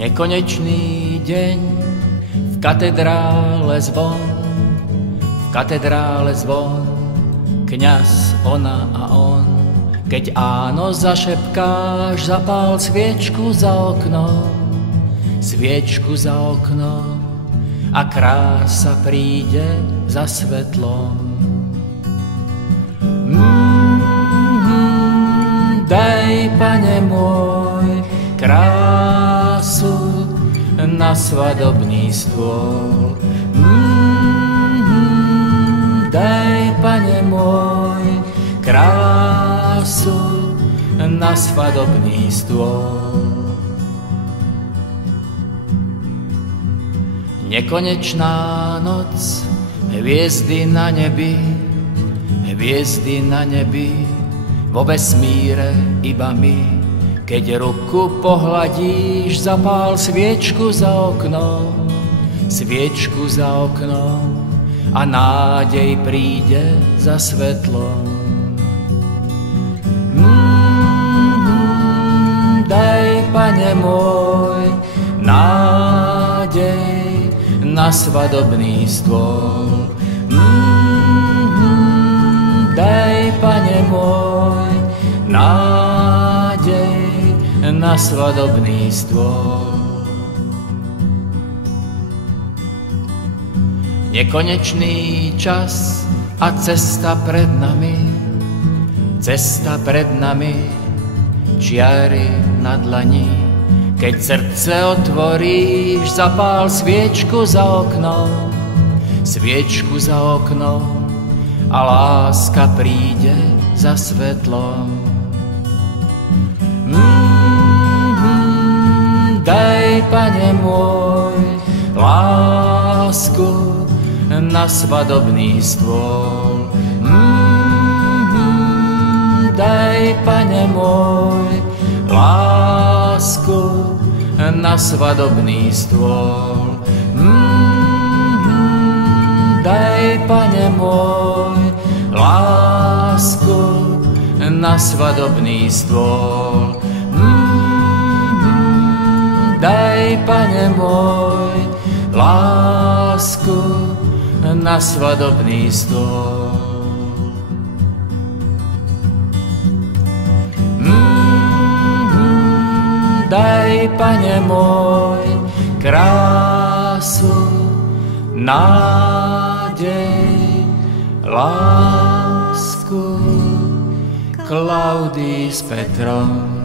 Nekonečný deň, v katedrále zvon, kňaz, ona a on. Keď áno zašepkáš, zapál sviečku za oknom a krása príde za svetlom. Daj, Pane môj, krásu na svadobný stôl. Daj, Pane môj, krásu na svadobný stôl. Nekonečná noc, hviezdy na nebi, vo vesmíre iba my. Keď ruku pohladíš, zapál sviečku za oknom a nádej príde za svetlom. Daj, Pane môj, nádej na svadobný stôl. Daj, Pane môj, nádej na svadobný stôl. Nekonečný čas a cesta pred nami, čiary na dlani. Keď srdce otvoríš, zapál sviečku za oknom a láska príde za svetlom. Daj, Pane môj, lásku na svadobný stôl. Daj, Pane môj, lásku na svadobný stôl. Daj, Pane môj, lásku na svadobný stôl. Daj, Pane môj, lásku na svadobný stôl. Daj, Pane môj, krásu, nádej, lásku. Klaudii s Petrom.